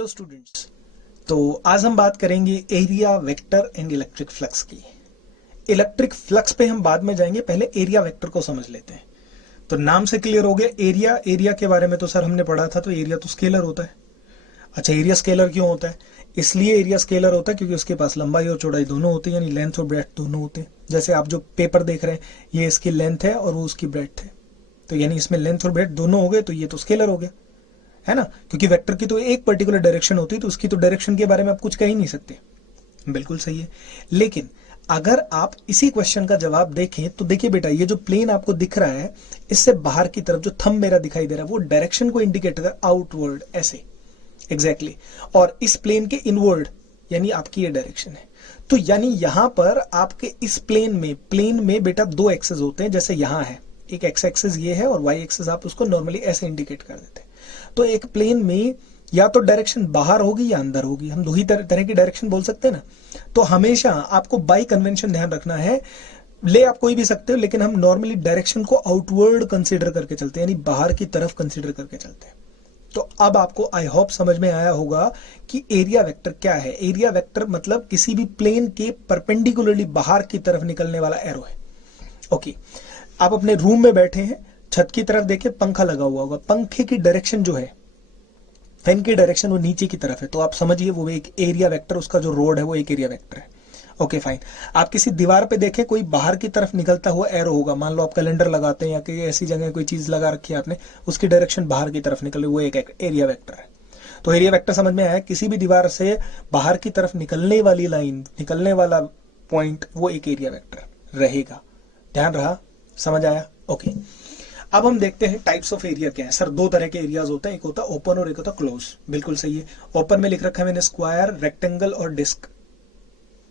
Hello students. तो आज हम बात करेंगे area vector and electric flux की। इलेक्ट्रिक फ्लक्स पे हम बाद में जाएंगे, पहले एरिया वेक्टर को समझ लेते हैं। तो नाम से क्लियर हो गया एरिया के बारे में तो सर हमने पढ़ा था, तो एरिया तो स्केलर होता है। अच्छा, एरिया स्केलर क्यों होता है? इसलिए एरिया स्केलर होता है क्योंकि उसके पास लंबाई और चौड़ाई दोनों होती है, यानी लेंथ और ब्रेड्थ दोनों होते हैं। जैसे आप जो पेपर देख रहे हैं, ये इसकी लेंथ है और वो उसकी ब्रेड्थ है, तो यानी इसमें लेंथ और ब्रेड्थ दोनों हो गए, तो ये तो स्केलर हो गया, है ना। क्योंकि वेक्टर की तो एक पर्टिकुलर डायरेक्शन होती है, तो उसकी तो डायरेक्शन के बारे में आप कुछ कह ही नहीं सकते। बिल्कुल सही है। लेकिन अगर आप इसी क्वेश्चन का जवाब देखें तो देखिए बेटा, ये जो प्लेन आपको दिख रहा है, इससे बाहर की तरफ जो थंब मेरा दिखाई दे रहा है, वो डायरेक्शन को इंडिकेट कर आउटवर्ड, ऐसे एग्जैक्टली और इस प्लेन के इनवर्ड, यानी आपकी ये डायरेक्शन है। तो यानी यहां पर आपके इस प्लेन में बेटा दो एक्सेस होते हैं। जैसे यहां है एक एक्स एक्सेस ये है, और वाई एक्सेस आप उसको नॉर्मली ऐसे इंडिकेट कर देते हैं। तो एक प्लेन में या तो डायरेक्शन बाहर होगी या अंदर होगी, हम दो ही तरह की डायरेक्शन बोल सकते हैं ना। तो हमेशा आपको बाई कन्वेंशन ध्यान रखना है, ले आप कोई भी सकते हो, लेकिन हम नॉर्मली डायरेक्शन को आउटवर्ड कंसीडर करके चलते हैं, यानी बाहर की तरफ कंसीडर करके चलते हैं। तो अब आपको आई होप समझ में आया होगा कि एरिया वेक्टर क्या है। एरिया वेक्टर मतलब किसी भी प्लेन के परपेंडिकुलरली बाहर की तरफ निकलने वाला एरो है। ओके, आप अपने रूम में बैठे हैं, छत की तरफ देखें, पंखा लगा हुआ होगा, पंखे की डायरेक्शन जो है, फैन की डायरेक्शन वो नीचे की तरफ है, तो आप समझिए वो एक एरिया वेक्टर, उसका जो रोड है वो एक एरिया वेक्टर है। Okay fine. आप किसी दीवार पे देखें, कोई बाहर की तरफ निकलता हुआ एरो होगा, मान लो आप कैलेंडर लगाते हैं या कोई ऐसी जगह कोई चीज लगा रखी है आपने, उसकी डायरेक्शन बाहर की तरफ निकले, वो एक एरिया वेक्टर है। तो एरिया वेक्टर समझ में आया, किसी भी दीवार से बाहर की तरफ निकलने वाली लाइन, निकलने वाला पॉइंट, वो एक एरिया वेक्टर रहेगा। ध्यान रहा, समझ आया? ओके, अब हम देखते हैं टाइप्स ऑफ एरिया क्या है। सर दो तरह के एरियाज होते हैं, एक होता है ओपन और एक होता है क्लोज। बिल्कुल सही है। ओपन में लिख रखा है मैंने स्क्वायर, रेक्टेंगल और डिस्क,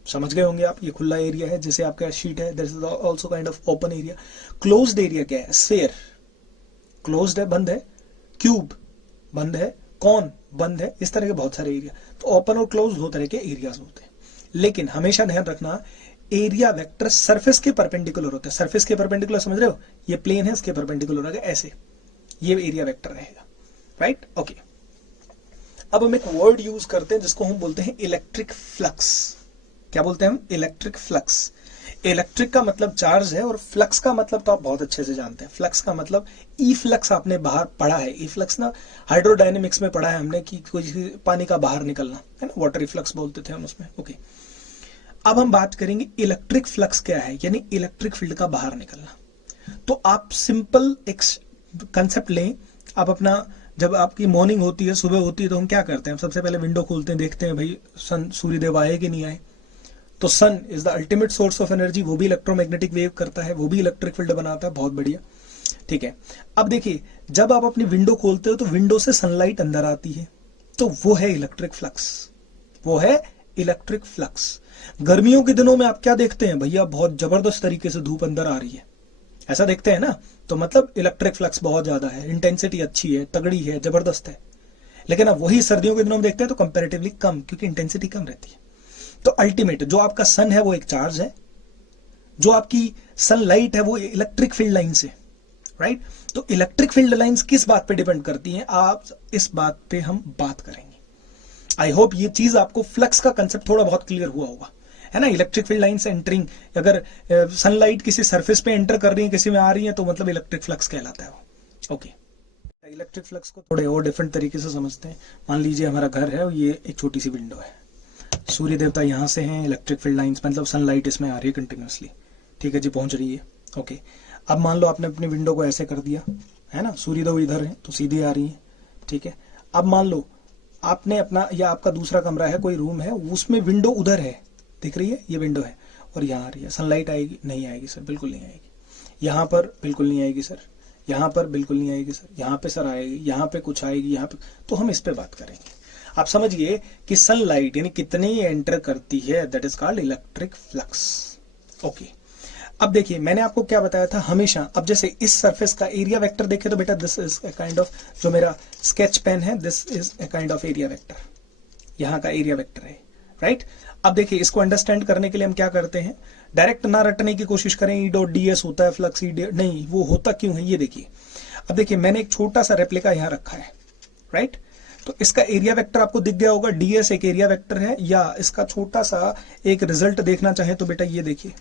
समझ गए होंगे आप। ये खुला एरिया है, जैसे आपका शीट है, this is also kind of open area. Closed area क्या है? स्फीयर क्लोज्ड है, बंद है, क्यूब बंद है, कॉन बंद है, इस तरह के बहुत सारे एरिया। तो ओपन और क्लोज दो तरह के एरियाज होते हैं, लेकिन हमेशा ध्यान रखना एरिया वेक्टर सरफेस के परपेंडिकुलर होते हैं। सरफेस के परपेंडिकुलर समझ रहे हो, ये प्लेन है, इसके परपेंडिकुलर होगा ऐसे, ये एरिया वेक्टर रहेगा, राइट? ओके, अब हम एक वर्ड यूज करते हैं जिसको हम बोलते हैं इलेक्ट्रिक फ्लक्स। क्या बोलते हैं हम? Electric flux. इलेक्ट्रिक का मतलब चार्ज है, और फ्लक्स का मतलब तो आप बहुत अच्छे से जानते हैं। फ्लक्स का मतलब ई फ्लक्स आपने बाहर पढ़ा है। ई फ्लक्स ना हाइड्रोडायनेमिक्स में पढ़ा है हमने, कि कोई पानी का बाहर निकलना है ना, वाटर फ्लक्स बोलते थे हम उसमें। ओके, अब हम बात करेंगे इलेक्ट्रिक फ्लक्स क्या है, यानी इलेक्ट्रिक फील्ड का बाहर निकलना। तो आप सिंपल एक कंसेप्ट लें। आप अपना, जब आपकी मॉर्निंग होती है, सुबह होती है, तो हम क्या करते हैं? सबसे पहले विंडो खोलते हैं, देखते हैं भाई सन, सूर्यदेव आए कि नहीं आए। तो sun is the ultimate source of energy, वो भी इलेक्ट्रोमैग्नेटिक वेव करता है, वो भी इलेक्ट्रिक फील्ड बनाता है। बहुत बढ़िया, ठीक है। अब देखिए, जब आप अपनी विंडो खोलते हो तो विंडो से सनलाइट अंदर आती है, तो वो है इलेक्ट्रिक फ्लक्स, वो है इलेक्ट्रिक फ्लक्स। गर्मियों के दिनों में आप क्या देखते हैं? भैया बहुत जबरदस्त तरीके से धूप अंदर आ रही है, ऐसा देखते हैं ना, तो मतलब इलेक्ट्रिक फ्लक्स बहुत ज्यादा है, इंटेंसिटी अच्छी है, तगड़ी है, जबरदस्त है। लेकिन अब वही सर्दियों के दिनों में देखते हैं तो कंपैरेटिवली कम, क्योंकि इंटेंसिटी कम रहती है। तो अल्टीमेट जो आपका सन है वो एक चार्ज है, जो आपकी सनलाइट है वो इलेक्ट्रिक फील्ड लाइन से, राइट? तो इलेक्ट्रिक फील्ड लाइंस किस बात पे डिपेंड करती हैं, आप इस बात पे हम बात करेंगे। आई होप ये चीज आपको फ्लक्स का कंसेप्ट थोड़ा बहुत क्लियर हुआ होगा, है ना। इलेक्ट्रिक फील्ड लाइंस एंटरिंग, अगर सनलाइट किसी सरफेस पे एंटर कर रही है, किसी में आ रही है, तो मतलब इलेक्ट्रिक फ्लक्स कहलाता है वो। ओके, इलेक्ट्रिक फ्लक्स को थोड़े और डिफरेंट तरीके से समझते हैं। मान लीजिए हमारा घर है और ये एक छोटी सी विंडो है, सूर्य देवता यहाँ से हैं, इलेक्ट्रिक फील्ड लाइंस मतलब सनलाइट इसमें आ रही है कंटिन्यूसली, ठीक है जी, पहुंच रही है। ओके, अब मान लो आपने अपनी विंडो को ऐसे कर दिया, है ना, सूर्यदेव इधर है तो सीधे आ रही है, ठीक है। अब मान लो आपने अपना, या आपका दूसरा कमरा है, कोई रूम है, उसमें विंडो उधर है, दिख रही है, ये विंडो है और यहाँ आ रही है, सनलाइट आएगी? नहीं आएगी सर, बिल्कुल नहीं आएगी। यहाँ पर बिल्कुल नहीं आएगी सर, यहाँ पर बिल्कुल नहीं आएगी सर, यहाँ पे सर आएगी, यहाँ पे कुछ आएगी, यहाँ पे। तो हम इस पे बात करेंगे। आप समझिए कि सनलाइट यानी कितनी एंटर करती है, that is called electric flux. Okay, अब देखिए मैंने आपको क्या बताया था, हमेशा अब जैसे इस सरफेस का एरिया वेक्टर देखे तो बेटा this is a kind of, जो मेरा स्केच पेन है, this is a kind of area vector, यहाँ का एरिया वेक्टर है, राइट? अब देखिए इसको अंडरस्टैंड करने के लिए हम क्या करते हैं, डायरेक्ट ना रटने की कोशिश करें। ई डॉट डी एस होता है फ्लक्स, ई नहीं, वो होता क्यों है ये देखिए। अब देखिए मैंने एक छोटा सा रेप्लिका यहाँ रखा है, राइट? तो इसका एरिया वेक्टर आपको दिख गया होगा, ds एक एरिया वेक्टर है। या इसका छोटा सा एक रिजल्ट देखना चाहे तो बेटा ये देखिए,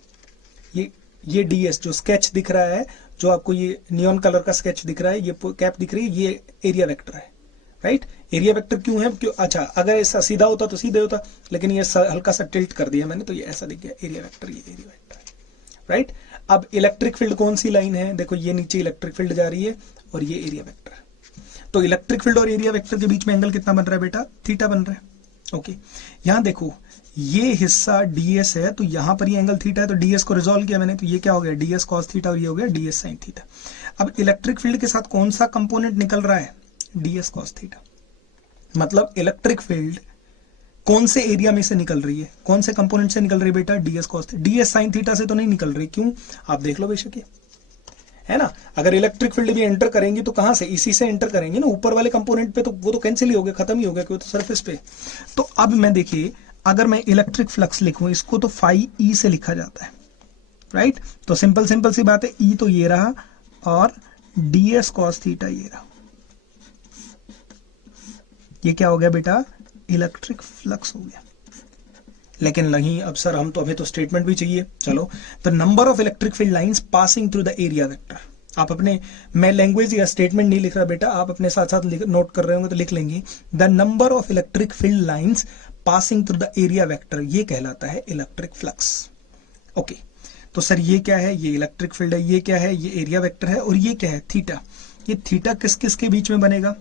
ये ds जो स्केच दिख रहा है, जो आपको ये नियॉन कलर का स्केच दिख रहा है, ये कैप दिख रही है, ये एरिया वेक्टर है, राइट। एरिया वेक्टर क्यों है? क्यों? अच्छा, अगर ऐसा सीधा होता तो सीधे होता, लेकिन ये हल्का सा टिल्ट कर दिया मैंने, तो ये ऐसा दिख गया एरिया वेक्टर, ये एरिया वेक्टर है, राइट। अब इलेक्ट्रिक फील्ड कौन सी लाइन है? देखो ये नीचे इलेक्ट्रिक फील्ड जा रही है और ये एरिया वेक्टर है। तो इलेक्ट्रिक फील्ड और एरिया वेक्टर के बीच में एंगल कितना बन रहा है बेटा? थीटा बन रहा है। ओके, यहां देखो ये हिस्सा ds है, तो यहां पर ये एंगल थीटा है, तो ds को रिजॉल्व किया मैंने, तो ये क्या हो गया? ds cos थीटा, और ये हो गया ds sin थीटा। अब इलेक्ट्रिक फील्ड के साथ कौन सा कंपोनेंट निकल रहा है? ds cos theta. मतलब इलेक्ट्रिक फील्ड कौन से एरिया में से निकल रही है? कौन से कंपोनेंट से निकल रही है बेटा? ds cos theta. ds sin theta से तो नहीं निकल रही, क्यों? आप देख लो बेशक, ये है ना। अगर इलेक्ट्रिक फील्ड भी एंटर करेंगे तो कहां से? इसी से एंटर करेंगे ना, ऊपर वाले कंपोनेंट पे, तो वो तो कैंसिल ही हो गया, खत्म ही हो गया, क्योंकि तो सरफेस पे। तो अब मैं देखिए, अगर मैं इलेक्ट्रिक फ्लक्स लिखूं, इसको तो फाई ई से लिखा जाता है, राइट। तो सिंपल सी बात है, ई तो ये रहा और ds cos थीटा ये रहा। ये क्या हो गया बेटा? इलेक्ट्रिक फ्लक्स हो गया। लेकिन नहीं, अब सर हम तो हमें तो स्टेटमेंट भी चाहिए। चलो, the number of electric field lines passing through the area vector. आप अपने, मैं लैंग्वेज या स्टेटमेंट नहीं लिख रहा बेटा, आप अपने साथ साथ नोट कर रहे होंगे तो लिख लेंगे, the number of electric field lines passing through the area vector, ये कहलाता है इलेक्ट्रिक फ्लक्स। ओके, तो सर ये क्या है? ये इलेक्ट्रिक फील्ड है। ये क्या है? ये एरिया वेक्टर है। और ये क्या है? थीटा। ये थीटा किस किस के बीच में बनेगा?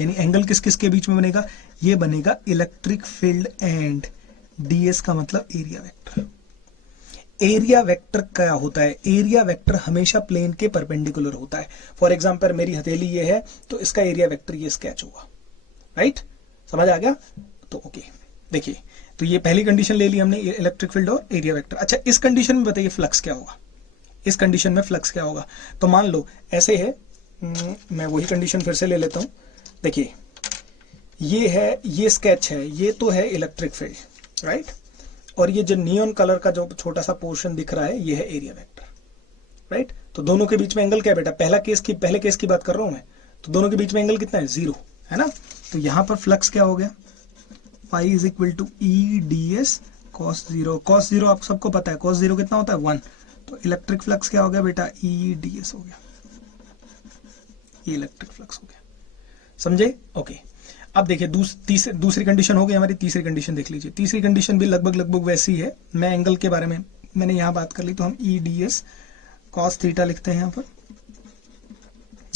यानी एंगल किस किस के बीच में बनेगा? ये बनेगा इलेक्ट्रिक फील्ड एंड ds का मतलब एरिया वेक्टर। एरिया वेक्टर क्या होता है? एरिया वेक्टर हमेशा प्लेन के परपेंडिकुलर होता है। फॉर एग्जांपल मेरी हथेली ये है, तो इसका एरिया वेक्टर ये स्केच होगा, राइट। समझ आ गया? तो ओके, देखिए, तो ये पहली कंडीशन ले ली हमने, इलेक्ट्रिक फील्ड और एरिया वेक्टर। अच्छा, इस कंडीशन में बताइए फ्लक्स क्या होगा? इस कंडीशन में फ्लक्स क्या होगा? तो मान लो ऐसे है, मैं वही कंडीशन फिर से ले लेता हूं। देखिए, ये है, ये स्केच है, ये तो है इलेक्ट्रिक फील्ड, राइट। और ये जो नियॉन कलर का जो छोटा सा पोर्शन दिख रहा है, ये है एरिया वेक्टर, राइट। तो दोनों के बीच में एंगल क्या है बेटा? पहले केस की बात कर रहा हूं मैं, तो दोनों के बीच में एंगल कितना है? 0 है ना। तो यहां पर फ्लक्स क्या हो गया? Phi is equal to E ds cos 0। cos 0 आप सबको पता है, cos 0 कितना होता है? 1। तो इलेक्ट्रिक फ्लक्स क्या हो गया बेटा? ई ds हो गया, ये इलेक्ट्रिक फ्लक्स हो गया। समझे? ओके, अब देखिए दूसरी कंडीशन हो गई हमारी। तीसरी कंडीशन देख लीजिए। तीसरी कंडीशन भी लगभग वैसी है। मैं एंगल के बारे में मैंने यहां बात कर ली, तो हम ई ds cos थीटा लिखते हैं यहां पर,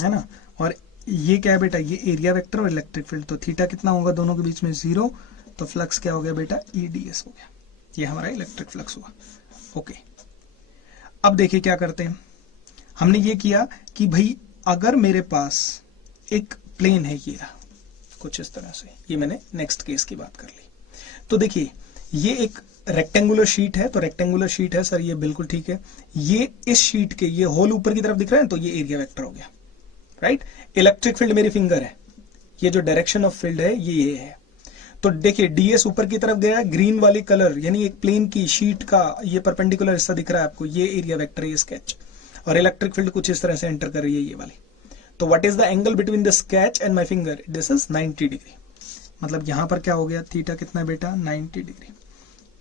है ना। और ये क्या है बेटा? ये एरिया वेक्टर और इलेक्ट्रिक फील्ड। तो थीटा कितना होगा दोनों के बीच में? 0। तो फ्लक्स क्या हो गया बेटा? ई ds हो गया। ये हमारा इलेक्ट्रिक फ्लक्स हुआ। ओके, अब देखिए क्या करते हैं। हमने ये किया कि भाई अगर मेरे पास एक प्लेन है, ये रहा कुछ इस तरह से, ये मैंने नेक्स्ट केस की बात कर ली। तो देखिए, ये एक रेक्टेंगुलर शीट है, तो रेक्टेंगुलर शीट है सर, ये बिल्कुल ठीक है। ये इस शीट के ये होल ऊपर की तरफ दिख रहा है, तो ये एरिया वेक्टर हो गया, राइट। इलेक्ट्रिक फील्ड मेरी फिंगर है, ये जो डायरेक्शन ऑफ फील्ड है ये है। तो देखिए, ds ऊपर की तरफ गया, ग्रीन वाली कलर यानी एक प्लेन की शीट का ये परपेंडिकुलर हिस्सा दिख रहा है आपको, ये एरिया वेक्टर है, ये स्केच। और इलेक्ट्रिक फील्ड कुछ इस तरह से एंटर कर रही है, ये वाली। तो what is the angle between the sketch and my finger? This is 90 degree. मतलब यहां पर क्या हो गया? थीटा कितना बेटा? 90 डिग्री।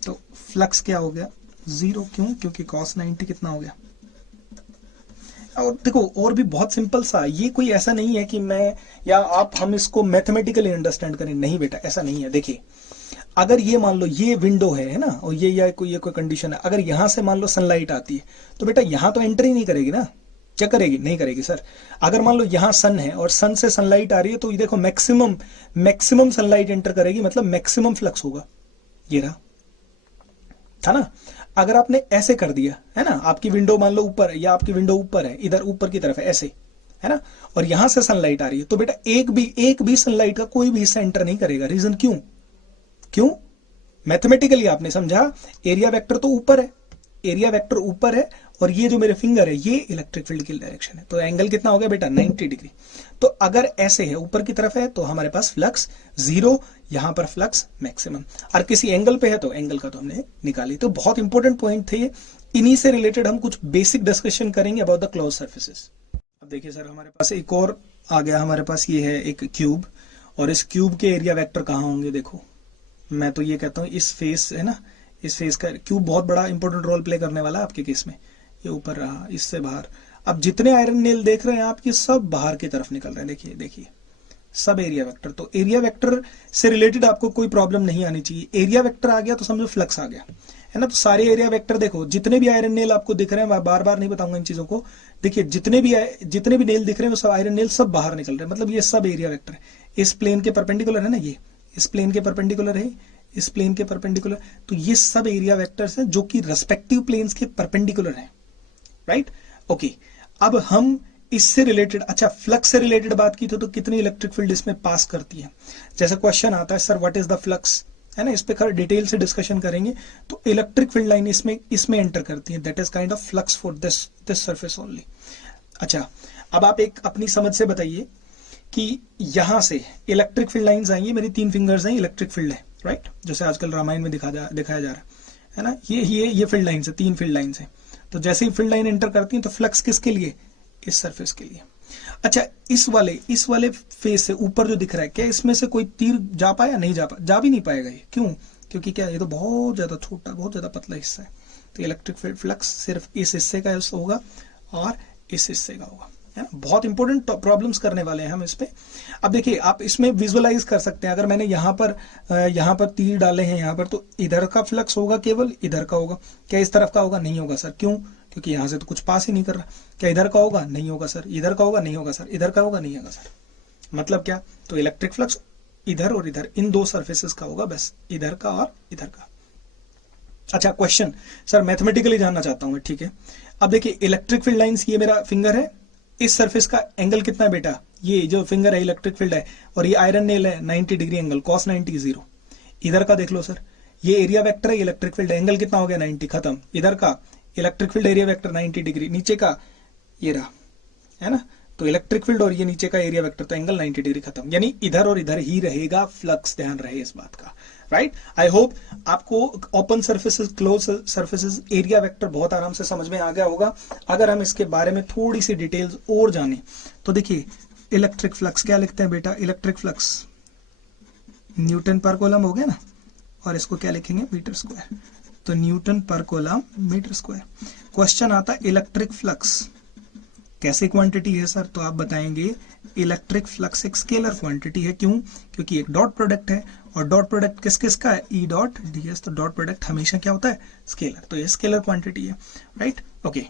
तो फ्लक्स क्या हो गया? 0। क्यों? क्योंकि cos 90 कितना हो गया? और देखो, और भी बहुत सिंपल सा, ये कोई ऐसा नहीं है कि मैं या आप हम इसको मैथमेटिकली अंडरस्टैंड करें, नहीं बेटा, ऐसा नहीं है। देखिए, अगर ये मान लो ये विंडो है ना, और ये कोई कंडीशन है, अगर यहां से मान लो सनलाइट आती है, तो बेटा यहां तो एंट्री नहीं करेगी ना। क्या करेगी? नहीं करेगी सर। अगर मान लो यहां सन है और सन से सनलाइट आ रही है, तो ये देखो मैक्सिमम सनलाइट एंटर करेगी, मतलब मैक्सिमम फ्लक्स होगा। ये रहा, था ना। अगर आपने ऐसे कर दिया है ना, आपकी विंडो मान लो ऊपर है, या आपकी विंडो ऊपर है, इधर ऊपर की तरफ है, ऐसे है ना, और यहां से सनलाइट आ रही है, तो बेटा एक भी सनलाइट का कोई भी हिस्सा एंटर नहीं करेगा। रीजन क्यों? मैथमेटिकली आपने समझा, एरिया वेक्टर तो ऊपर है, एरिया वेक्टर ऊपर है, और ये जो मेरे फिंगर है ये इलेक्ट्रिक फील्ड की डायरेक्शन है। तो एंगल कितना हो गया बेटा? 90 डिग्री। तो अगर ऐसे है, ऊपर की तरफ है, तो हमारे पास फ्लक्स 0, यहां पर फ्लक्स मैक्सिमम। और किसी एंगल पे है तो एंगल का तो हमने निकाली। तो बहुत इंपॉर्टेंट पॉइंट थे ये। इन्हीं से रिलेटेड हम कुछ बेसिक डिस्कशन करेंगे अबाउट द क्लोज सर्फेसेस। अब देखिए सर, हमारे पास एक और आ गया, हमारे पास ये है एक क्यूब, और इस क्यूब के एरिया वेक्टर कहाँ होंगे? देखो मैं तो ये कहता हूँ इस फेस है ना, इस फेस का क्यूब बहुत बड़ा इंपॉर्टेंट रोल प्ले करने वाला है आपके केस में। ये ऊपर रहा, इससे बाहर। अब जितने आयरन नेल देख रहे हैं आप, ये सब बाहर की तरफ निकल रहे हैं। देखिए देखिए, सब एरिया वेक्टर। तो एरिया वेक्टर से रिलेटेड आपको कोई प्रॉब्लम नहीं आनी चाहिए। एरिया वेक्टर आ गया तो समझो फ्लक्स आ गया, है ना। तो सारे एरिया वेक्टर देखो, जितने भी आयरन नेल आपको दिख रहे हैं, मैं बार बार नहीं बताऊंगा इन चीजों को। देखिए जितने भी नेल दिख रहे हैं वो सब आयरन नेल सब बाहर निकल रहे हैं, मतलब ये सब एरिया वेक्टर है। इस प्लेन के परपेंडिकुलर है ना, ये इस प्लेन के परपेंडिकुलर है, इस प्लेन के परपेंडिकुलर। तो ये सब एरिया वेक्टर्स हैं जो कि रेस्पेक्टिव प्लेन्स के परपेंडिकुलर हैं, राइट। ओके, अब हम इससे रिलेटेड, अच्छा फ्लक्स से रिलेटेड बात की तो कितनी इलेक्ट्रिक फील्ड इसमें पास करती है। जैसा क्वेश्चन आता है, sir what is the flux, है ना, इस पे डिटेल से डिस्कशन करेंगे। तो इलेक्ट्रिक फील्ड लाइन इसमें एंटर करती है, that is kind of flux for this surface only. अच्छा, अब आप एक अपनी समझ से बताइए कि यहां से इलेक्ट्रिक फील्ड लाइंस आएंगी, मेरी 3 फिंगर्स हैं, इलेक्ट्रिक फील्ड है, राइट, जैसे आजकल रामायण में दिखाया जा रहा है ना। ये फील्ड लाइंस है, 3 फील्ड लाइंस है। तो जैसे ही फील्ड लाइन एंटर करती है तो फ्लक्स किसके लिए? इस सरफेस के लिए। अच्छा, इस वाले फेस से ऊपर जो दिख रहा है, क्या इसमें से कोई तीर जा पाया? नहीं जा भी नहीं पाएगा ये। क्यों? क्योंकि क्या, ये तो बहुत ज्यादा छोटा, बहुत ज्यादा पतला हिस्सा है। तो इलेक्ट्रिक फ्लक्स सिर्फ इस हिस्से का होगा और इस हिस्से का होगा, है ना। बहुत इंपॉर्टेंट प्रॉब्लम्स करने वाले हैं हम इस पे। अब देखिए आप इसमें विजुअलाइज कर सकते हैं, अगर मैंने यहाँ पर तीर डाले हैं यहाँ पर, तो इधर का फ्लक्स होगा, केवल इधर का होगा। क्या इस तरफ का होगा? नहीं होगा सर। क्यों? क्योंकि यहां से तो कुछ पास ही नहीं कर रहा। क्या इधर का होगा? नहीं होगा सर। इधर का होगा? नहीं होगा सर। इधर का होगा? नहीं होगा सर। मतलब क्या? तो इलेक्ट्रिक फ्लक्स इधर और इधर, इन 2 सरफेसेस का होगा, बस इधर का और इधर का। अच्छा क्वेश्चन, सर मैथमेटिकली जानना चाहता हूं मैं, ठीक है। अब देखिए इलेक्ट्रिक फील्ड लाइंस, ये मेरा फिंगर है, इस सरफेस का एंगल कितना है बेटा? ये जो फिंगर है इलेक्ट्रिक फील्ड है, और ये आयरन नेल है, 90 डिग्री एंगल, cos 90 0। इधर का देख लो सर, ये एरिया वेक्टर है, इलेक्ट्रिक फील्ड एंगल कितना हो गया? 90, खत्म। इधर का electric field area vector 90 degree, नीचे का ये रहा, है ना। तो इलेक्ट्रिक फील्ड और ये नीचे का एरिया वेक्टर, तो एंगल 90 डिग्री, खत्म। यानी इधर और इधर ही रहेगा फ्लक्स, ध्यान रहे इस बात का, राइट। आई होप आपको open surfaces, close surfaces, area vector बहुत आराम से समझ में आ गया होगा। अगर हम इसके बारे में थोड़ी सी डिटेल्स और जाने तो देखिए इलेक्ट्रिक फ्लक्स क्या लिखते हैं बेटा? इलेक्ट्रिक फ्लक्स न्यूटन पर कूलम हो गया ना, और इसको क्या लिखेंगे? Metre square. तो न्यूटन पर कूलम मीटर स्क्वायर। क्वेश्चन आता है इलेक्ट्रिक फ्लक्स कैसे क्वांटिटी है सर? तो आप बताएंगे इलेक्ट्रिक फ्लक्स एक स्केलर क्वांटिटी है। क्यों? क्योंकि एक डॉट प्रोडक्ट है, और डॉट प्रोडक्ट किस किस का है? E dot D S. तो डॉट प्रोडक्ट हमेशा क्या होता है? स्केलर। तो ये स्केलर क्वांटिटी है, राइट। ओके,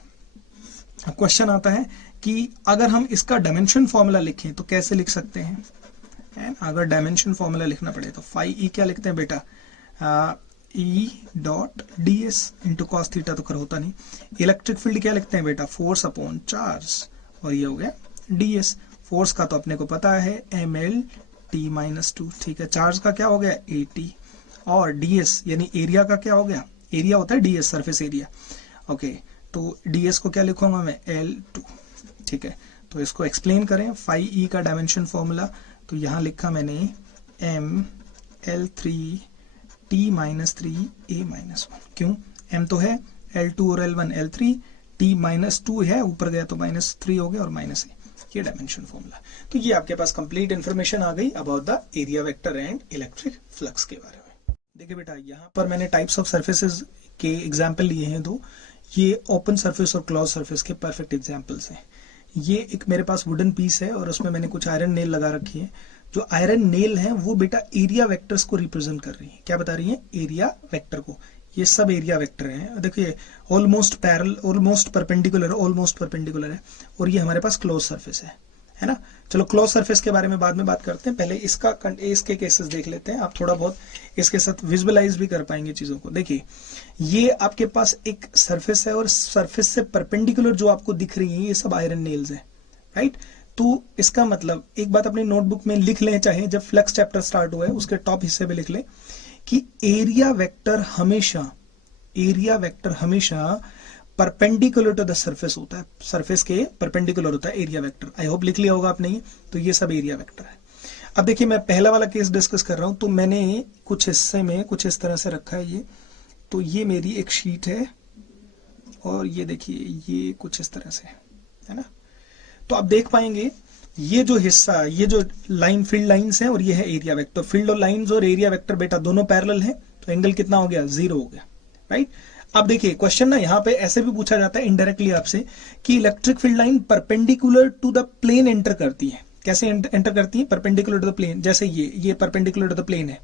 अब क्वेश्चन आता है कि अगर हम इसका डायमेंशन फॉर्मूला लिखें तो कैसे लिख सकते हैं? अगर डायमेंशन फॉर्मूला लिखना पड़े तो फाई ई क्या लिखते हैं बेटा? E dot D S into cos theta, तो कर होता नहीं। इलेक्ट्रिक फील्ड क्या लिखते हैं बेटा? फोर्स अपॉन चार्ज, और ये हो गया डी एस। फोर्स का तो अपने को पता है एम एल टी माइनस 2, ठीक है। चार्ज का क्या हो गया? A T. और डी एस यानी एरिया का क्या हो गया? एरिया होता है D S, surface area. Okay, तो डी एस को क्या लिखूंगा मैं? L2, ठीक है। तो इसको एक्सप्लेन करें, फाई ई का डायमेंशन फॉर्मूला, तो यहां लिखा मैंने M L3 T minus 3 A minus 1। क्यों? M तो है, L2 और L1, L3, T माइनस 2 है, ऊपर गया तो माइनस 3 हो गया, और माइनस ए, ये डायमेंशन फॉर्मूला। तो ये आपके पास कंप्लीट इन्फॉर्मेशन आ गई about the area vector and electric flux के बारे में। देखिए बेटा, यहाँ पर मैंने टाइप्स ऑफ सर्फेसेस के एग्जाम्पल लिए हैं 2। ये ओपन सरफेस और क्लोज सरफेस के परफेक्ट एग्जाम्पल्स हैं। ये एक मेरे पास वुडन पीस है, और उसमें मैंने कुछ आयरन नेल लगा रखी है। जो आयरन नेल है वो बेटा एरिया वेक्टर्स को रिप्रेजेंट कर रही है। क्या बता रही है? एरिया वेक्टर को। ये सब एरिया वेक्टर हैं। देखिए ऑलमोस्ट पैरेलल, ऑलमोस्ट परपेंडिकुलर है, और ये हमारे पास क्लोज सरफेस है ना। चलो क्लोज सरफेस के बारे में बाद में बात करते हैं, पहले इसके केसेस देख लेते हैं। आप थोड़ा बहुत इसके साथ विजुअलाइज भी कर पाएंगे चीजों को। देखिए ये आपके पास एक सरफेस है, और सरफेस से परपेंडिकुलर जो आपको दिख रही है ये सब आयरन नेल्स है, राइट। तो इसका मतलब एक बात अपनी नोटबुक में लिख लें, चाहे जब फ्लक्स चैप्टर स्टार्ट हुआ है उसके टॉप हिस्से पे लिख लें कि एरिया वेक्टर हमेशा परपेंडिकुलर टू द सरफेस होता है, सरफेस के परपेंडिकुलर होता है एरिया वेक्टर। आई होप लिख लिया होगा आपने ये। तो ये सब एरिया वेक्टर है। अब देखिए मैं पहला वाला केस डिस्कस कर रहा हूं, तो मैंने कुछ हिस्से में कुछ इस तरह से रखा है ये। तो ये मेरी एक शीट है, और ये देखिए ये कुछ इस तरह से है ना। तो आप देख पाएंगे ये जो हिस्सा, ये जो लाइन फील्ड लाइंस है और ये है एरिया वेक्टर। फील्ड और लाइंस और एरिया वेक्टर बेटा दोनों पैरेलल है, तो एंगल कितना हो गया, 0 हो गया, राइट। अब देखिए क्वेश्चन ना यहाँ पे ऐसे भी पूछा जाता है इनडायरेक्टली आपसे कि electric field line perpendicular to the plane enter करती है। कैसे एंटर करती है, परपेंडिकुलर टू द प्लेन। जैसे ये परपेंडिकुलर टू द प्लेन है,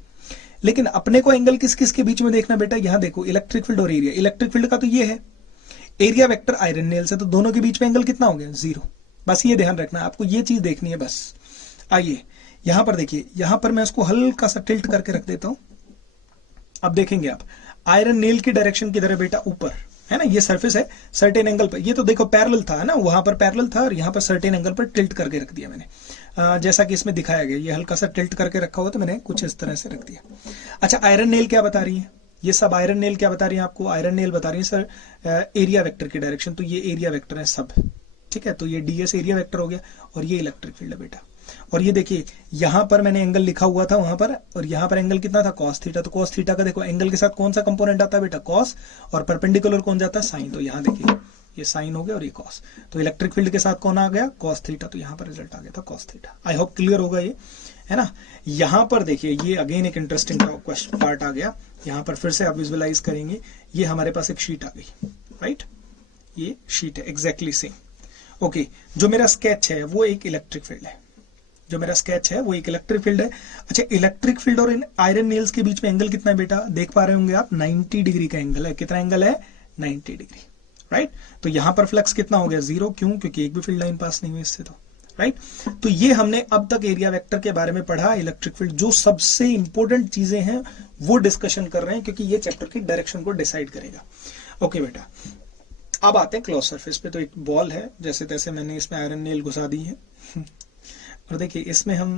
लेकिन अपने को एंगल किस किस के बीच में देखना बेटा, यहां देखो इलेक्ट्रिक फील्ड और एरिया। इलेक्ट्रिक फील्ड का तो ये है, एरिया वेक्टर आयरन नेल से, तो दोनों के बीच में एंगल कितना हो गया, 0। बस ये ध्यान रखना है आपको, ये चीज देखनी है बस। आइए यहां पर देखिए, यहां पर मैं उसको हल्का सा टिल्ट करके रख देता हूं। अब देखेंगे आप आयरन नेल की डायरेक्शन किधर है बेटा, ऊपर है ना। ये सरफेस है सर्टेन एंगल पर, ये तो देखो पैरेलल था ना, वहां पर पैरेलल था और यहाँ पर सर्टेन एंगल पर टिल्ट करके रख दिया मैंने। जैसा कि इसमें दिखाया गया, ये हल्का सा टिल्ट करके रखा हुआ तो मैंने कुछ इस तरह से रख दिया। अच्छा आयरन नेल क्या बता रही है, ये सब आयरन नेल क्या बता रही है आपको, आयरन नेल बता रही है सर एरिया वेक्टर की डायरेक्शन, तो ये एरिया वेक्टर है सब, ठीक है। तो ये ds एरिया वेक्टर हो गया और ये इलेक्ट्रिक फील्ड है बेटा। और ये देखिए यहां पर मैंने एंगल लिखा हुआ था वहां पर, और यहां पर एंगल कितना था, cos थीटा। तो cos थीटा का देखो एंगल के साथ कौन सा कंपोनेंट आता है बेटा, cos, और परपेंडिकुलर कौन जाता है, साइन। तो यहां देखिए ये साइन हो गया और ये cos, तो इलेक्ट्रिक फील्ड के साथ कौन आ गया, cos थीटा। तो यहां पर रिजल्ट आ गया था cos theta. I hope clear होगा ये, है ना। यहां पर देखिए ये अगेन एक इंटरेस्टिंग क्वेश्चन पार्ट आ गया। यहां पर फिर से आप विजुअलाइज करेंगे, ये हमारे पास एक शीट आ गई, राइट। ये शीट है एग्जैक्टली सेम, ओके। जो मेरा स्केच है वो एक इलेक्ट्रिक फील्ड है, जो मेरा स्केच है वो एक इलेक्ट्रिक फील्ड है। अच्छा इलेक्ट्रिक फील्ड और इन आयरन नेल्स के बीच में एंगल कितना है बेटा, देख पा रहे होंगे आप, 90 डिग्री का एंगल है। कितना एंगल है, 90 डिग्री, राइट। तो यहां पर फ्लक्स कितना हो गया, 0, क्यों, क्योंकि एक भी फील्ड लाइन पास नहीं हुई इससे, तो राइट। तो ये हमने अब तक एरिया वेक्टर के बारे में पढ़ा, इलेक्ट्रिक फील्ड। जो सबसे इंपॉर्टेंट चीजें हैं वो डिस्कशन कर रहे हैं, क्योंकि ये चैप्टर की डायरेक्शन को डिसाइड करेगा। ओके बेटा, अब आते हैं क्लोज सरफेस पे। तो एक बॉल है, जैसे तैसे मैंने इसमें आयरन नेल घुसा दी है और देखिए इसमें हम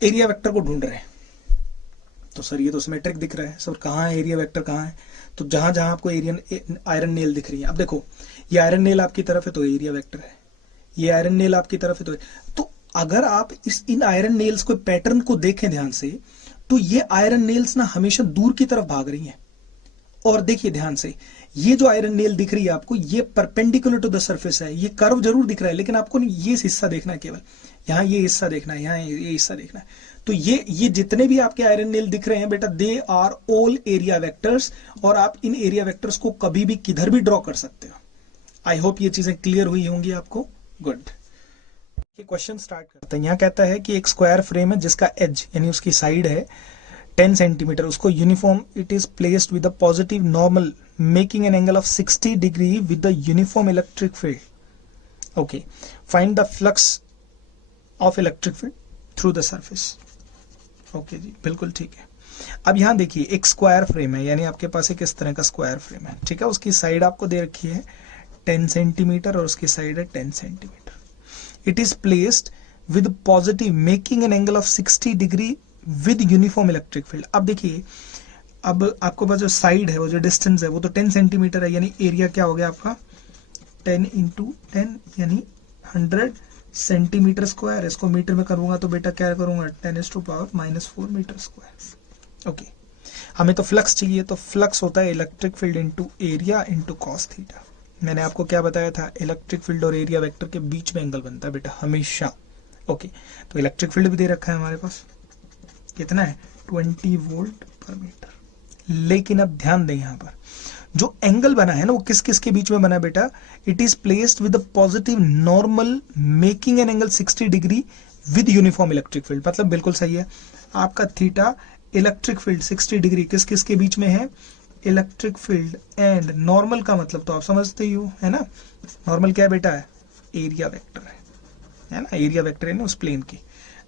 एरिया वेक्टर को ढूंढ रहे हैं। तो सर ये तो सिमेट्रिक दिख रहा है, सर कहाँ है एरिया वेक्टर, कहाँ है, तो जहां जहां आपको आयरन नेल दिख रही है। अब देखो ये आयरन नेल आपकी तरफ है तो एरिया वेक्टर है, ये आयरन नेल आपकी तरफ है तो अगर आप इन आयरन नेल्स को पैटर्न को देखें ध्यान से, तो ये आयरन नेल्स ना हमेशा दूर की तरफ भाग रही हैं। और देखिए ध्यान से, ये जो आयरन नेल दिख रही है आपको, ये परपेंडिकुलर टू द सरफेस है। ये कर्व जरूर दिख रहा है, लेकिन आपको ये हिस्सा देखना है, केवल यहाँ ये हिस्सा देखना है, यहाँ ये हिस्सा देखना है। तो ये जितने भी आपके आयरन नेल दिख रहे हैं बेटा, they are all area vectors, और आप इन एरिया वेक्टर्स को कभी भी किधर भी ड्रॉ कर सकते हो। आई होप ये चीजें क्लियर हुई होंगी आपको, गुड। क्वेश्चन स्टार्ट करते हैं। यहाँ कहता है कि एक स्क्वायर फ्रेम है जिसका एज यानी उसकी साइड है 10 सेंटीमीटर, उसको uniform, it is placed with a positive normal making an angle of 60 degree with the uniform electric field. Okay, find the flux of electric field through the surface. Okay जी, बिल्कुल ठीक है। अब यहां देखिए एक स्क्वायर फ्रेम है, यानी आपके पास एक इस तरह का स्क्वायर फ्रेम है, ठीक है। उसकी साइड आपको दे रखी है 10 सेंटीमीटर और उसकी साइड है 10 centimetre. It is placed with positive making an angle of 60 degree with uniform electric field. अब देखिए, अब आपके पास जो साइड है, वो जो डिस्टेंस है वो तो 10 सेंटीमीटर है, यानी एरिया क्या हो गया आपका 10 इंटू 10 यानी 100 सेंटीमीटर स्क्वायर। इसको मीटर में करूंगा तो बेटा क्या करूंगा 10⁻⁻⁴ मीटर स्क्वायर। ओके, हमें तो फ्लक्स चाहिए, तो फ्लक्स होता है electric field into area into cos theta. मैंने आपको क्या बताया था, इलेक्ट्रिक फील्ड और एरिया वेक्टर के बीच में एंगल बनता है बेटा हमेशा। ओके, तो इलेक्ट्रिक फील्ड भी दे रखा है हमारे पास, कितना है 20 वोल्ट पर मीटर। लेकिन अब ध्यान दें, यहां पर जो एंगल बना है ना, वो किस किस के बीच में बना है बेटा, it is placed with positive normal making an angle 60 degree with uniform electric field. मतलब बिल्कुल सही है, आपका थीटा इलेक्ट्रिक फील्ड 60 डिग्री किस किस के बीच में है, इलेक्ट्रिक फील्ड एंड नॉर्मल का मतलब तो आप समझते ही हो, है ना। नॉर्मल क्या है बेटा, एरिया वेक्टर है ना, एरिया वेक्टर है ना उस प्लेन की।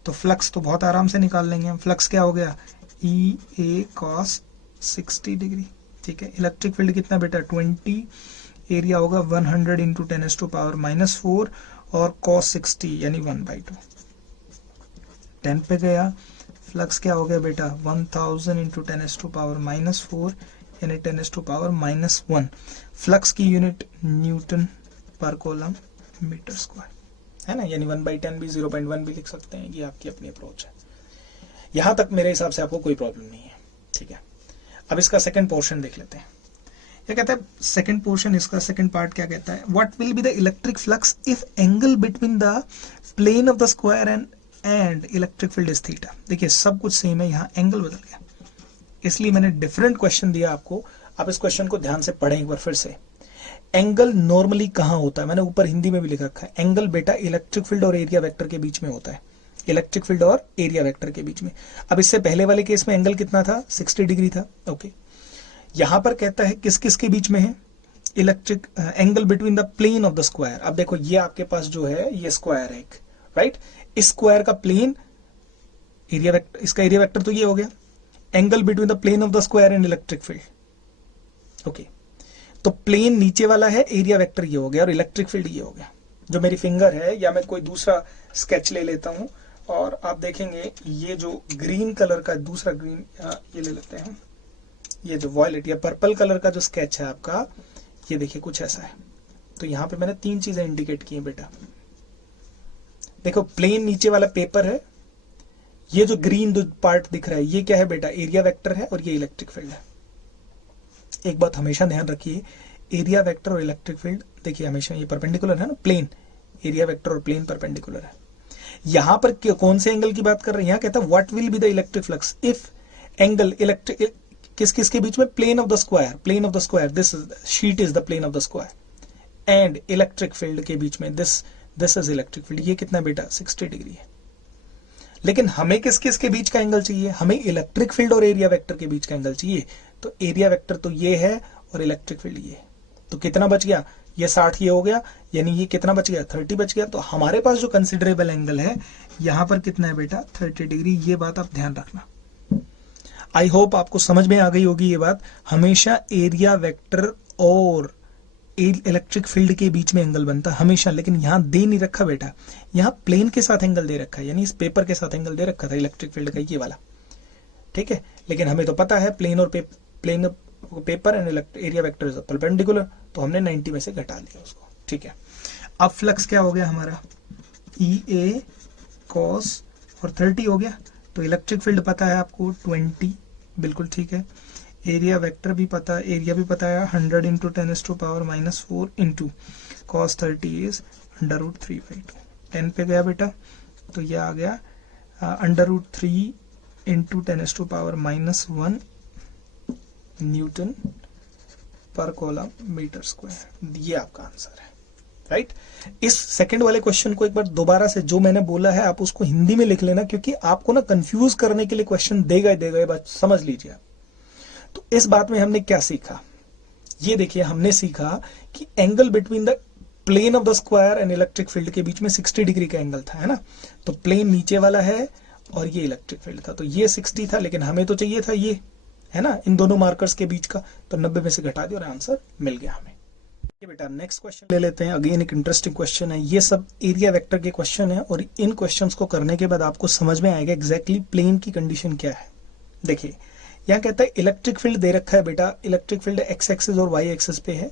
तो फ्लक्स तो बहुत आराम से निकाल लेंगे हम। फ्लक्स क्या हो गया, ई ए कॉस 60 डिग्री, ठीक है। इलेक्ट्रिक फील्ड कितना बेटा 20, एरिया होगा 100 इंटू 10⁻⁻⁴ और cos 60 यानी 1/2। 10 पे गया, फ्लक्स क्या हो गया बेटा 1000 इंटू 10⁻⁻⁴ यानी 10⁻⁻1। फ्लक्स की यूनिट न्यूटन पर कूलम मीटर स्क्वायर, है ना, यानी 1/10 भी 0.1 भी लिख सकते हैं। ये आपकी अपनी अप्रोच है। यहां तक मेरे हिसाब से आपको कोई प्रॉब्लम नहीं है, ठीक है। अब इसका सेकंड पोर्शन देख लेते हैं। क्या कहता है सेकंड पोर्शन, इसका सेकंड पार्ट क्या कहता है, what will be the electric flux if angle between the plane of the square and electric field is theta. देखिए सब कुछ सेम है, यहाँ एंगल बदल गया, इसलिए मैंने डिफरेंट क्वेश्चन दिया आपको। आप इस क्वेश्चन को ध्यान से पढ़ें एक बार फिर से। एंगल नॉर्मली कहाँ होता है, मैंने ऊपर हिंदी में भी लिख रखा है, एंगल बेटा इलेक्ट्रिक फील्ड और एरिया वेक्टर के बीच में होता है, इलेक्ट्रिक फील्ड और एरिया वेक्टर के बीच में। अब इससे पहले वाले केस में एंगल कितना था, 60 डिग्री था। ओके, यहां पर कहता है किस किस के बीच में है, electric angle between the plane of the square. अब देखो ये आपके पास जो है ये स्क्वायर है एक, राइट, इस स्क्वायर का प्लेन एरिया वेक्टर, इसका एरिया वेक्टर तो ये हो गया, angle between the plane of the square and electric field. Okay, तो प्लेन नीचे वाला है, एरिया वेक्टर ये हो गया और इलेक्ट्रिक फील्ड ये हो गया। जो मेरी फिंगर है, या मैं कोई दूसरा स्केच ले लेता हूं और आप देखेंगे ये जो ग्रीन कलर का दूसरा ग्रीन, ये ले लेते हैं, ये जो वॉयलेट या पर्पल कलर का जो स्केच है आपका, ये देखिए कुछ ऐसा है। तो यहां पे मैंने 3 चीजें इंडिकेट की हैं बेटा। देखो प्लेन नीचे वाला पेपर है, ये जो ग्रीन जो पार्ट दिख रहा है ये क्या है बेटा, एरिया वेक्टर है, और ये इलेक्ट्रिक फील्ड है। एक बात हमेशा ध्यान रखिए, एरिया वेक्टर और इलेक्ट्रिक फील्ड देखिए हमेशा ये परपेंडिकुलर है ना, प्लेन एरिया वेक्टर और प्लेन परपेंडिकुलर है। यहां पर कौन से एंगल की बात कर रहे हैं, यहां कहता है what will be the electric flux if angle electric किस किस के बीच में, plane of the square, plane of the square, this sheet is the plane of the square, and electric field के बीच में दिस इज इलेक्ट्रिक फील्ड। ये कितना बेटा, 60 डिग्री है। लेकिन हमें किस किस के बीच का एंगल चाहिए, हमें इलेक्ट्रिक फील्ड और एरिया वेक्टर के बीच का एंगल चाहिए। तो एरिया वेक्टर तो ये है और इलेक्ट्रिक फील्ड ये, तो कितना बच गया, ये 60 ये हो गया, यानी ये कितना बच गया, 30 बच गया। तो हमारे पास जो कंसिडरेबल एंगल है यहां पर कितना है बेटा, 30 डिग्री। ये बात आप ध्यान रखना। आई होप आपको समझ में आ गई होगी ये बात। हमेशा एरिया वेक्टर और इलेक्ट्रिक फील्ड के बीच में एंगल बनता है हमेशा, लेकिन यहां दे नहीं रखा बेटा, यहां प्लेन के साथ एंगल दे रखा है, यानी इस पेपर के साथ एंगल दे रखा था इलेक्ट्रिक फील्ड का ये वाला, ठीक है। लेकिन हमें तो पता है प्लेन और plain paper and area vector is perpendicular, तो हमने 90 में से घटा लिया उसको, ठीक है। अब फ्लक्स क्या हो गया हमारा, EA cos और 30 हो गया। तो इलेक्ट्रिक फील्ड पता है आपको 20, बिल्कुल ठीक है। एरिया वेक्टर भी पता है, एरिया भी पता है 100 इंटू 10⁻⁻4 इंटू cos 30 इज √3/2। 10 पे गया बेटा, तो ये आ गया √3 इंटू 10⁻⁻1 न्यूटन पर कॉलम मीटर स्क्वायर। ये आपका आंसर है, राइट। इस सेकंड वाले क्वेश्चन को एक बार दोबारा से जो मैंने बोला है आप उसको हिंदी में लिख लेना, क्योंकि आपको ना कंफ्यूज करने के लिए क्वेश्चन देगा ही देगा, ये बात समझ लीजिए आप। तो इस बात में हमने क्या सीखा, ये देखिए हमने सीखा कि angle between the plane of the square and electric field के बीच में 60 डिग्री का एंगल था, है ना। तो प्लेन नीचे वाला है और ये इलेक्ट्रिक फील्ड था, तो ये 60 था, लेकिन हमें तो चाहिए था ये, है ना, इन दोनों मार्कर्स के बीच का। तो 90 में से घटा दिया और आंसर मिल गया हमें। बेटा नेक्स्ट क्वेश्चन ले लेते हैं। अगेन एक इंटरेस्टिंग क्वेश्चन है, ये सब एरिया वेक्टर के क्वेश्चन है, और इन क्वेश्चंस को करने के बाद आपको समझ में आएगा एग्जैक्टली प्लेन की कंडीशन क्या है। देखिए यहाँ कहता है इलेक्ट्रिक फील्ड दे रखा है बेटा, इलेक्ट्रिक फील्ड एक्स एक्सिस और वाई एक्सिस पे है,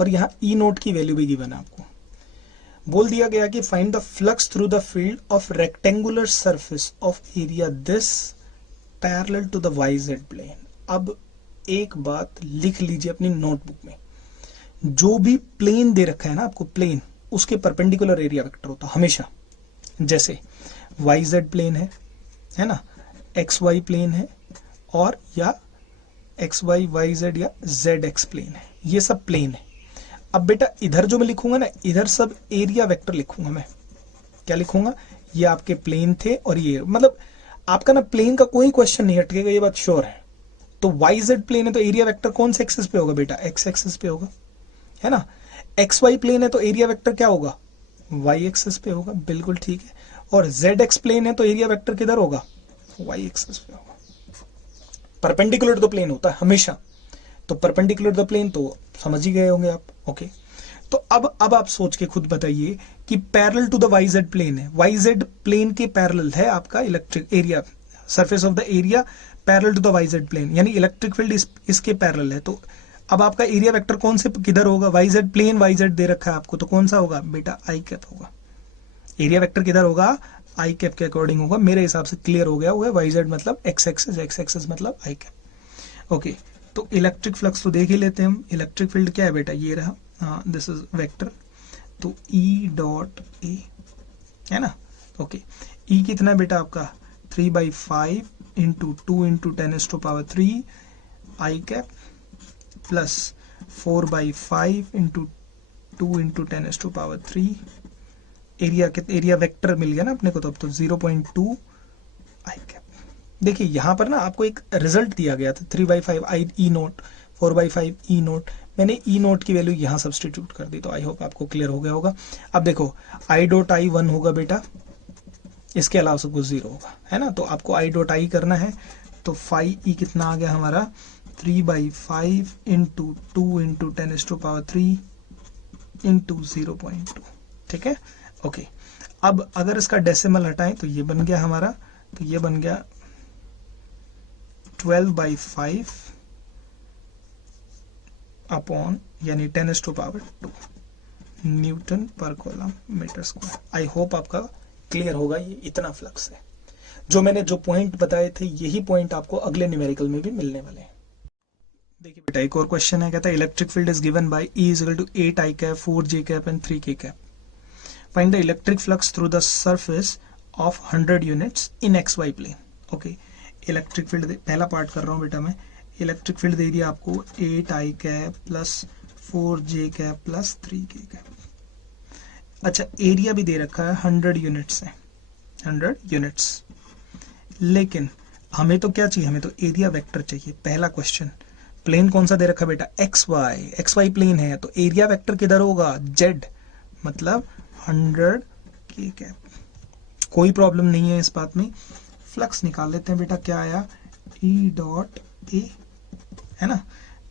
और यहाँ ई नोट की वैल्यू भी गिवन है आपको। बोल दिया गया कि find the flux through the field of rectangular surface of area this parallel to the Y Z plane. अब एक बात लिख लीजिए अपनी नोटबुक में, जो भी प्लेन दे रखा है ना आपको, प्लेन उसके परपेंडिकुलर एरिया वेक्टर होता हमेशा। जैसे वाई जेड प्लेन है ना, एक्स वाई प्लेन है, और या एक्स वाई वाई जेड या जेड एक्स प्लेन है, ये सब प्लेन है। अब बेटा इधर जो मैं लिखूंगा ना, इधर सब एरिया वेक्टर लिखूंगा मैं। क्या लिखूंगा, ये आपके प्लेन थे और ये, मतलब आपका ना प्लेन का कोई क्वेश्चन नहीं हटकेगा, ये बात श्योर है। तो वाई जेड प्लेन है तो एरिया वेक्टर कौन से एक्सिस पे होगा बेटा, एक्स एक्सिस पे होगा, है ना। एक्स वाई प्लेन है तो एरिया वेक्टर क्या होगा, वाई एक्सिस पे होगा, बिल्कुल ठीक है। और जेड एक्स प्लेन है तो एरिया वेक्टर किधर होगा, वाई एक्सिस पे होगा। परपेंडिकुलर टू द प्लेन होता है हमेशा, तो परपेंडिकुलर टू द प्लेन तो समझ ही गए होंगे आप, ओके। तो अब आप सोच के खुद बताइए कि parallel to the Y Z plane है, वाई जेड प्लेन के पैरेलल है आपका electric area, surface of the area parallel to the Y Z plane, यानी इलेक्ट्रिक फील्ड इसके पैरेलल है। तो अब आपका एरिया वेक्टर कौन से किधर होगा, Y Z plane, Y Z दे रखा है आपको, तो कौन सा होगा बेटा, आई कैप होगा। एरिया वेक्टर किधर होगा, आई कैप के अकॉर्डिंग होगा। मेरे हिसाब से क्लियर हो गया हुआ है, वाई जेड मतलब एक्स एक्सिस, एक्स एक्सिस मतलब आई कैप, ओके। तो इलेक्ट्रिक फ्लक्स तो देख ही लेते हैं हम। इलेक्ट्रिक फील्ड क्या है बेटा, ये रहा, हाँ दिस इज वेक्टर, तो E डॉट ए है ना। ओके, E कितना है बेटा आपका 3/5 into 2 into 10⁻³ I cap plus 4/5 into 2 into 10⁻³ area vector मिल गया ना अपने को, तो अब तो 0.2 आई कैप। देखिए यहाँ पर ना आपको एक रिजल्ट दिया गया था 3/5 ई नोट, 4/5 ई नोट, मैंने ई नोट की वैल्यू यहाँ सब्सटीट्यूट कर दी, तो आई होप आपको क्लियर हो गया होगा। अब देखो आई डॉट आई 1 होगा बेटा, इसके अलावा सब कुछ 0 होगा, है ना। तो आपको आई डॉट आई करना है, तो 5e कितना आ गया हमारा 3/5 इंटू 2 इंटू 10⁻³ इंटू 0.2, ठीक है। ओके, अब अगर इसका डेसिमल हटाएं तो ये बन गया हमारा, तो ये बन गया 12/5 अपॉन यानी 10⁻² न्यूटन पर coulomb metre square. I hope आपका क्लियर होगा, ये इतना फ्लक्स है। जो पॉइंट बताए थे यही पॉइंट आपको अगले न्यूमेरिकल में भी मिलने वाले हैं। देखिए बेटा एक और क्वेश्चन है, कहता है electric field is given by E is equal to 8 I cap 4 J cap and 3 K cap. Find the electric flux through the surface of 100 units in XY plane. Okay, electric field पहला part कर रहा हूँ बेटा मैं। Electric field दे दिया आपको 8 I cap plus 4 J cap plus 3 K cap. अच्छा, area भी दे रखा है 100 यूनिट्स है, 100 यूनिट्स। लेकिन हमें तो क्या चाहिए, हमें तो एरिया वेक्टर चाहिए। पहला क्वेश्चन, प्लेन कौन सा दे रखा है बेटा, XY प्लेन है, तो एरिया वेक्टर किधर होगा, Z, मतलब 100 के कैप। कोई प्रॉब्लम नहीं है इस बात में। फ्लक्स निकाल लेते हैं बेटा, क्या आया E डॉट ए, है ना।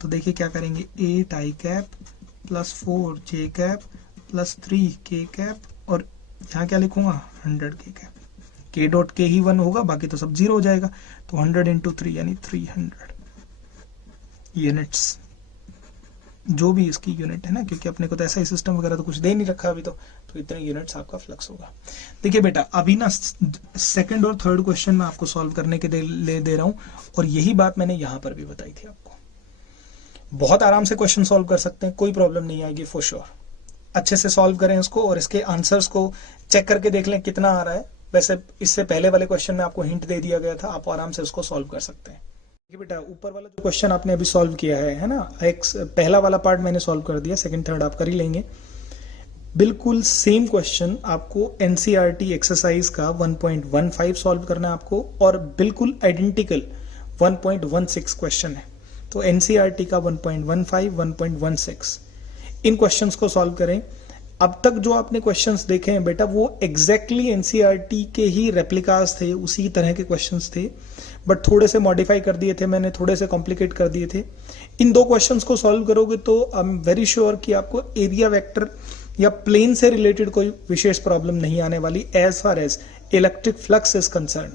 तो देखिए क्या करेंगे, 8 I cap plus 4 J cap plus 3 K cap, और यहाँ क्या लिखूंगा 100 के कैप। के डॉट के ही 1 होगा, बाकी तो सब 0 हो जाएगा। तो 100 इंटू 3 यानी 300 यूनिट्स, जो भी इसकी यूनिट है ना, क्योंकि अपने को तो ऐसा ही सिस्टम वगैरह तो कुछ दे नहीं रखा अभी तो इतने यूनिट्स आपका फ्लक्स होगा। देखिए बेटा अभी ना सेकंड और थर्ड क्वेश्चन में आपको सॉल्व करने के लिए दे रहा हूं, और यही बात मैंने यहां पर भी बताई थी आपको। बहुत आराम से क्वेश्चन सॉल्व कर सकते हैं, कोई प्रॉब्लम नहीं आएगी फॉर श्योर। अच्छे से सॉल्व करें इसको और इसके आंसर्स को चेक करके देख लें कितना आ रहा है। वैसे इससे पहले वाले क्वेश्चन में आपको हिंट दे दिया गया था, आप आराम से उसको सॉल्व कर सकते हैं। देखिए बेटा ऊपर वाला जो क्वेश्चन आपने अभी सॉल्व किया है ना, एक पहला वाला पार्ट मैंने सॉल्व कर दिया, सेकंड थर्ड आप कर ही लेंगे। बिल्कुल सेम क्वेश्चन आपको एनसीईआरटी एक्सरसाइज का 1.15 सॉल्व करना है आपको, और बिल्कुल आइडेंटिकल 1.16 क्वेश्चन है। तो एनसीईआरटी का 1.15, 1.16 इन क्वेश्चंस को सॉल्व करें। अब तक जो आपने क्वेश्चंस देखे हैं बेटा वो एग्जैक्टली एनसीईआरटी के ही रेप्लिकास थे, उसी तरह के क्वेश्चंस थे, बट थोड़े से मॉडिफाई कर दिए थे मैंने, थोड़े से कॉम्प्लिकेट कर दिए थे। इन दो क्वेश्चंस को सॉल्व करोगे तो आई एम वेरी श्योर कि आपको एरिया वेक्टर या प्लेन से रिलेटेड कोई विशेष प्रॉब्लम नहीं आने वाली as far as electric flux is concern.